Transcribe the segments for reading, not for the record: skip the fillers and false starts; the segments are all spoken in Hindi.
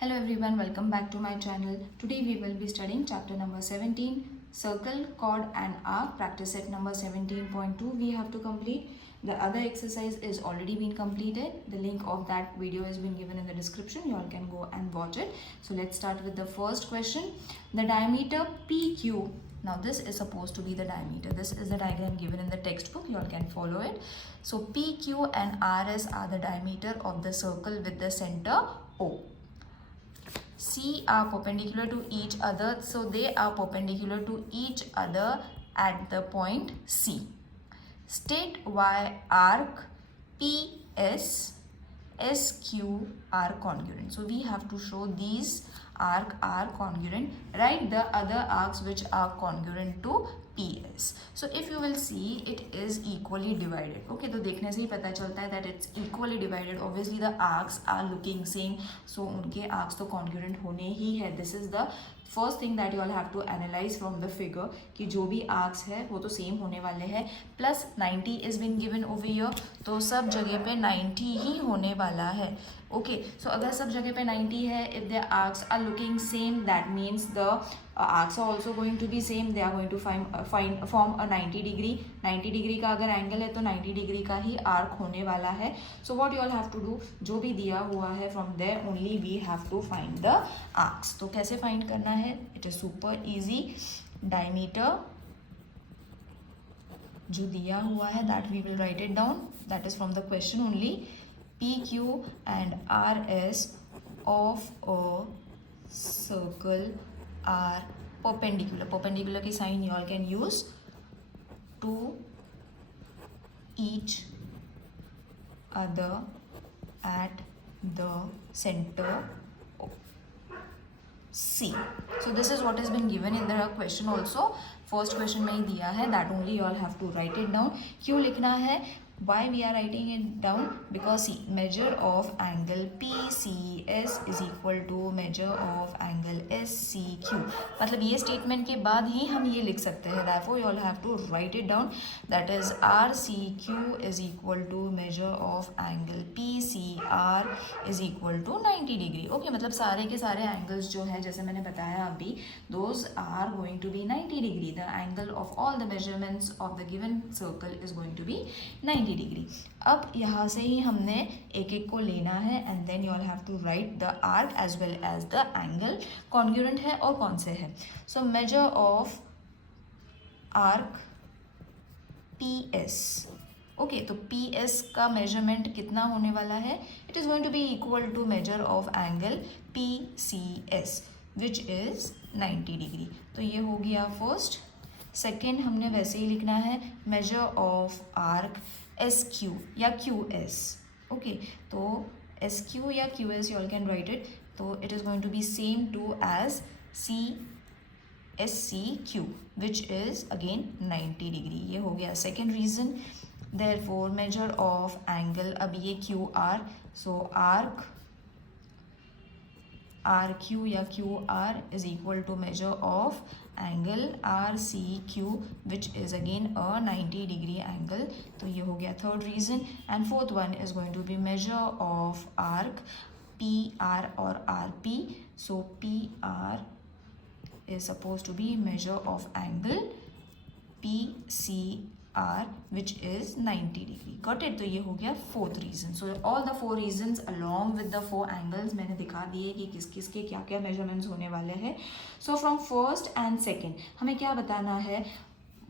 Hello everyone, welcome back to my channel. Today we will be studying chapter number 17, circle, chord and arc, practice set number 17.2 we have to complete. The other exercise is already been completed. The link of that video has been given in the description. You all can go and watch it. So let's start with the first question. The diameter PQ. Now this is supposed to be the diameter. This is the diagram given in the textbook. You all can follow it. So PQ and RS are the diameter of the circle with the center O. C are perpendicular to each other, so they are perpendicular to each other at the point C. State why arc PS, SQ are congruent. So we have to show these arc are congruent. Write the other arcs which are congruent to PS. So if you will see, it is equally divided. Okay, तो देखने से ही पता चलता है that it's equally divided. Obviously the arcs are looking same, so उनके arcs तो congruent होने ही है. This is the first thing that you all have to analyse from the figure कि जो भी आर्क्स है वो तो सेम होने वाले हैं. Plus 90 is been given over here, तो सब जगह पे 90 ही होने वाला है. ओके, सो अगर सब जगह पे 90 है, if the arcs are looking same, that means the arcs are also going to be same. They are going to form a 90 degree. 90 degree का अगर एंगल है तो 90 डिग्री का ही आर्क होने वाला है. So what you all have to do, जो भी दिया हुआ है from there only we have to find the arcs. तो कैसे फाइंड करना है? It is super easy. Diameter जो दिया हुआ है that we will write it down, that is from the question only. PQ and RS of a circle are perpendicular. Perpendicular की sign you all can use to each other at the center C. So this is what has been given in the question also. First question में ही दिया है, that only you all have to write it down. क्यों लिखना है? Why we are writing it down? Because see, measure of angle PCS is equal to measure of angle SCQ. मतलब ये statement के बाद ही हम ये लिख सकते हैं. Therefore you all have to write it down. That is RCQ is equal to measure of angle PCR is equal to 90 degree. Okay, मतलब सारे के सारे angles जो है, जैसे मैंने बताया अभी, those are going to be 90 degree. The angle of all the measurements of the given circle is going to be 90 degree. अब यहाँ से ही हमने एक एक को लेना है and then you all have to write the arc as well as the angle congruent है और कौन से है. So measure of arc PS. Okay, तो PS का मेजरमेंट कितना होने वाला है? It is going to be equal to measure of angle PCS which is 90 degree. तो ये हो गया फर्स्ट. सेकेंड हमने वैसे ही लिखना है मेजर ऑफ आर्क SQ या QS. ओके, तो SQ या QS you all can write it. तो it is going to be same to as SCQ which is again 90 degree. ये हो गया second reason. Therefore measure of angle, अब ये QR, so arc RQ या QR is equal to measure of angle RCQ which is again a 90 degree angle. तो ये हो गया third reason. And fourth one is going to be measure of arc PR और RP. So PR is supposed to be measure of angle PCR which is 90 degree. Got it? तो ये हो गया fourth reason. So all the four reasons along with the four angles मैंने दिखा दिए कि किस किस के क्या क्या measurements होने वाले हैं. So from first and second हमें क्या बताना है?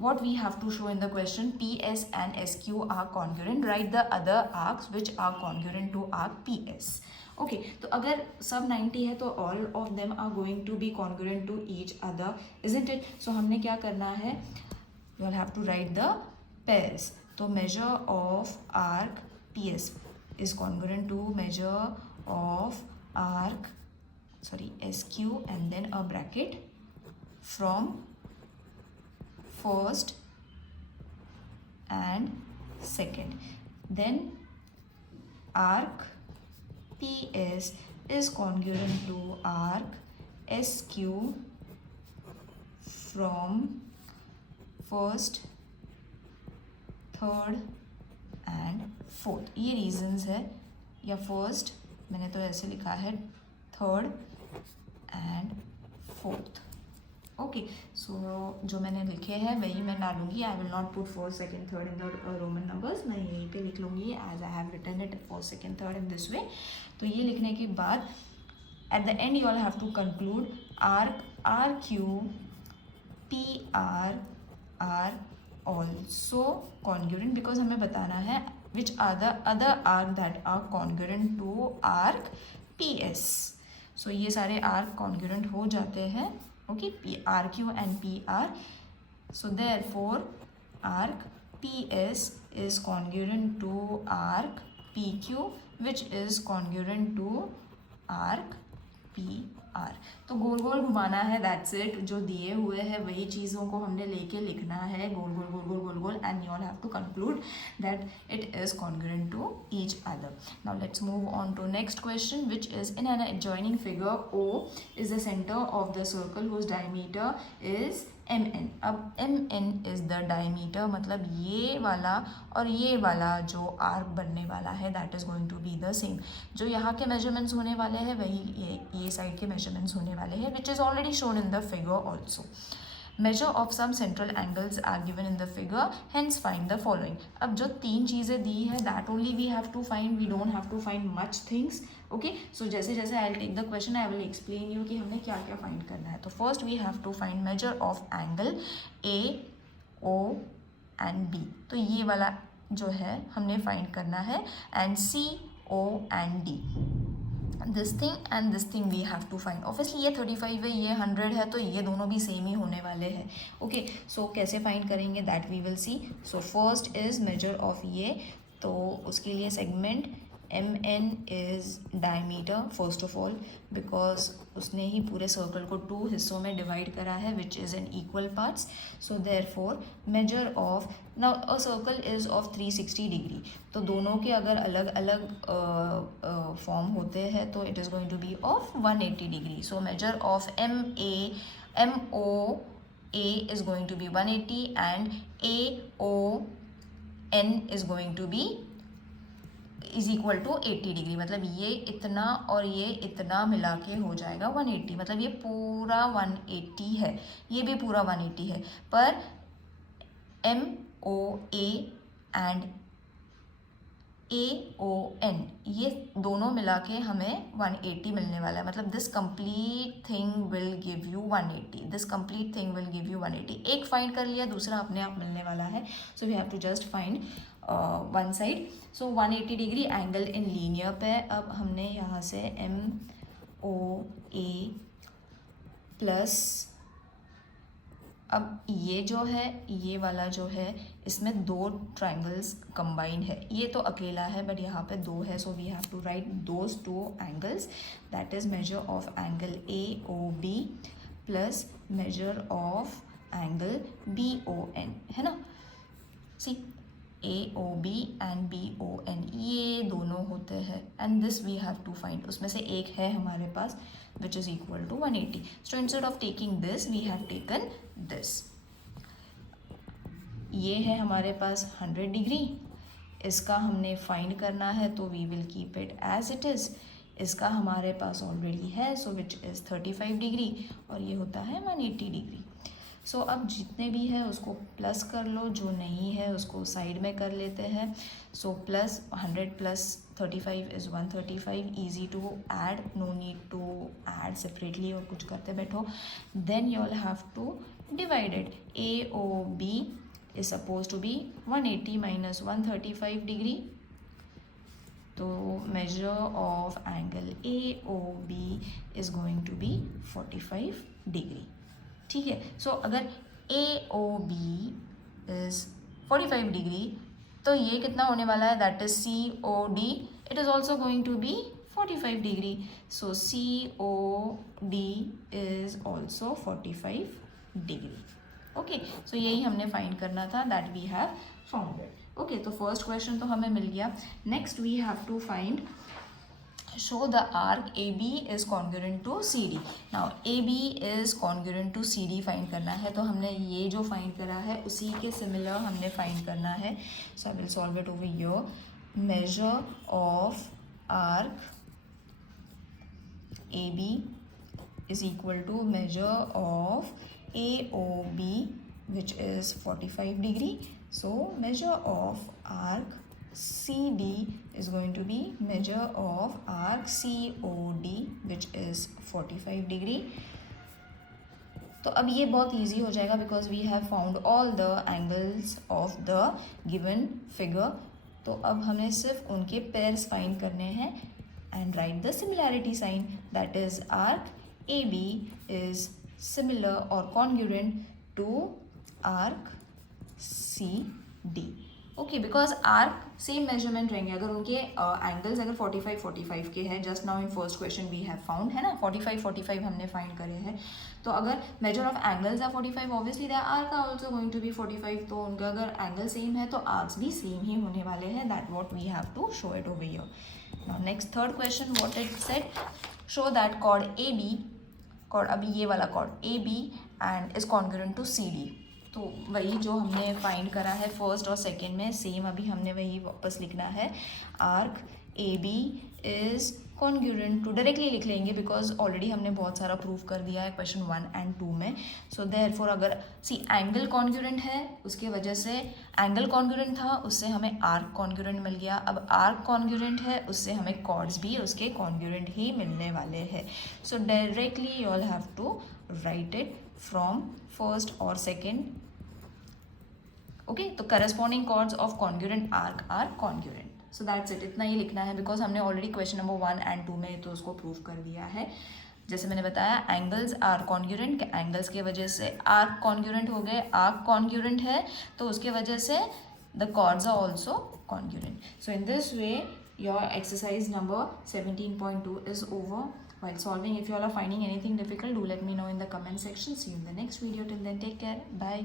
What we have to show in the question, PS and SQ are congruent. Write the other arcs which are congruent to arc PS. Okay, तो अगर सब 90 है तो all of them are going to be congruent to each other, isn't it? So हमने क्या करना है? You will have to write the pairs. तो measure of arc PS is congruent to measure of arc SQ and then a bracket from first and second. Then arc PS is congruent to arc SQ from first, third and fourth. ये रीजंस है, या फर्स्ट मैंने तो ऐसे लिखा है, third and fourth. Okay, so जो मैंने लिखे हैं वही मैं डालूंगी। I will not put first second third in the Roman numbers, मैं यहीं पे लिख लूँगी as I have written it first second third in this way. तो ये लिखने के बाद at the end you all have to conclude arc are Q P R are also congruent, because हमें बताना है which are the other arc that are congruent to arc P S. So ये सारे आर्क कॉन्ग्रुएंट हो जाते हैं। Okay, P R Q and P R, so therefore arc P S is congruent to arc P Q which is congruent to arc P R. तो गोल गोल घुमाना है, दैट्स इट। जो दिए हुए हैं वही चीज़ों को हमने लेके लिखना है, गोल गोल गोल गोल गोल गोल, and you all have to conclude that it is congruent to each other. Now let's move on to next question, which is in an adjoining figure O is the centre of the circle whose diameter is mn। अब mn इज द डायमीटर, मतलब ये वाला और ये वाला जो आर्क बनने वाला है that is going to be the same. जो यहाँ के मेजरमेंट्स होने वाले हैं वही ये साइड के मेजरमेंट्स होने वाले हैं, which is already shown in the figure also. measure of some central angles are given in the figure, hence find the following। अब जो तीन चीज़ें दी है that only we have to find, we don't have to find much things। okay, so जैसे जैसे I will take the question I will explain you कि हमने क्या क्या find करना है। तो first we have to find measure of angle A, O and B। तो ये वाला जो है हमने find करना है, and C, O and D। This thing and this thing we have to find. Obviously ये 35 है, ये 100 है, तो ये दोनों भी सेम ही होने वाले हैं। ओके, सो कैसे फाइंड करेंगे that we will see. So first is measure of ये, तो उसके लिए segment mn is diameter first of all, because उसने ही पूरे सर्कल को 2 हिस्सों में डिवाइड करा है which is in equal parts. So therefore measure of, now a circle is of 360 degree, तो दोनों के अगर अलग अलग फॉर्म होते हैं तो it is going to be of 180 degree. So measure of M O A is going to be 180 and A O N is going to be is equal to 80 degree, मतलब ये इतना और ये इतना मिला के हो जाएगा 180, मतलब ये पूरा 180 है, ये भी पूरा 180 है। पर M O A and A O N ये दोनों मिला के हमें 180 मिलने वाला है, मतलब this complete thing will give you 180, this complete thing will give you 180। एक फाइंड कर लिया, दूसरा अपने आप मिलने वाला है। So we have to just find one side. So 180 degree angle in linear पे, अब हमने यहाँ से एम ओ ए प्लस, अब ये जो है ये वाला जो है इसमें 2 ट्राइंगल्स कंबाइंड है, ये तो अकेला है बट यहाँ पे 2 है, so we have to write those 2 angles, that is measure of angle A O B plus measure of angle B O N, है ना। C A O B and B O N ये दोनों होते हैं, and this we have to find, उसमें से एक है हमारे पास which is equal to 180. So instead of taking this we have taken this। ये है हमारे पास 100 डिग्री, इसका हमने फाइंड करना है तो we will keep it as it is। इसका हमारे पास ऑलरेडी है, so which is 35 डिग्री, और ये होता है 180 डिग्री। सो अब जितने भी है उसको प्लस कर लो, जो नहीं है उसको साइड में कर लेते हैं। So plus 100 plus 35 is 135, easy to add, no need to add separately और कुछ करते बैठो। Then you all have to divided, A O B is suppose to be 180 minus 135 degree, तो measure of angle A O B is going to be 45 degree. ठीक है, सो अगर A O B is 45 degree तो ये कितना होने वाला है, that is C O D, it is also going to be 45 degree. So C O D is also 45 degree. Okay, so यही हमने फाइंड करना था, that we have founded. Okay, तो फर्स्ट क्वेश्चन तो हमें मिल गया। Next we have to find, show the arc AB is congruent to CD। now AB is congruent to CD find करना है, तो हमने ये जो फाइंड करा है उसी के सिमिलर हमने फाइंड करना है। so I will solve it over here। measure of arc AB is equal to measure of AOB, which is 45 degree. So measure of arc CD is going to be measure of arc COD, which is 45 degree. तो अब ये बहुत ईजी हो जाएगा because we have found all the angles of the given figure. तो अब हमें सिर्फ उनके पेयर्स फाइंड करने हैं and write the similarity sign, that is arc AB is similar or congruent to arc CD. Okay, because arc same measurement रहेंगे. अगर उनके एंगल्स अगर 45 के हैं, just now in first question we have found है ना, 45 हमने फाइंड करे हैं. तो अगर major of angles are 45, obviously the arc are also going to be 45. तो उनका अगर एंगल सेम है तो आर्क्स भी सेम ही होने वाले हैं. That what we have to show it over here. Now next third question, what it said, show that chord AB, chord अभी ये वाला chord AB and is congruent to CD. तो वही जो हमने फाइंड करा है फर्स्ट और सेकेंड में, सेम अभी हमने वही वापस लिखना है. Arc AB is congruent to, directly लिख लेंगे बिकॉज ऑलरेडी हमने बहुत सारा प्रूव कर दिया है क्वेश्चन 1 and 2 में. सो देयरफॉर अगर सी एंगल कॉन्ग्रुएंट है, उसके वजह से एंगल कॉन्ग्रुएंट था, उससे हमें आर्क कॉन्ग्रुएंट मिल गया. अब आर्क कॉन्ग्रुएंट है, उससे हमें कॉर्ड्स भी उसके कॉन्ग्रुएंट ही मिलने वाले हैं. So directly you all have to write it from first और सेकेंड. ओके, तो corresponding chords of congruent arc are congruent. So that's it, इतना ही लिखना है बिकॉज हमने ऑलरेडी क्वेश्चन नंबर 1 and 2 में तो उसको प्रूव कर दिया है. जैसे मैंने बताया, एंगल्स आर कॉन्ग्रुएंट, एंगल्स के वजह से आर्क कॉन्ग्रुएंट हो गए. आर्क कॉन्ग्रुएंट है तो उसके वजह से the chords are also congruent. So in this way your exercise number 17.2 is over. While solving, if you all are finding anything difficult, do let me know in the comment section. See you in the next video. Till then, take care. Bye.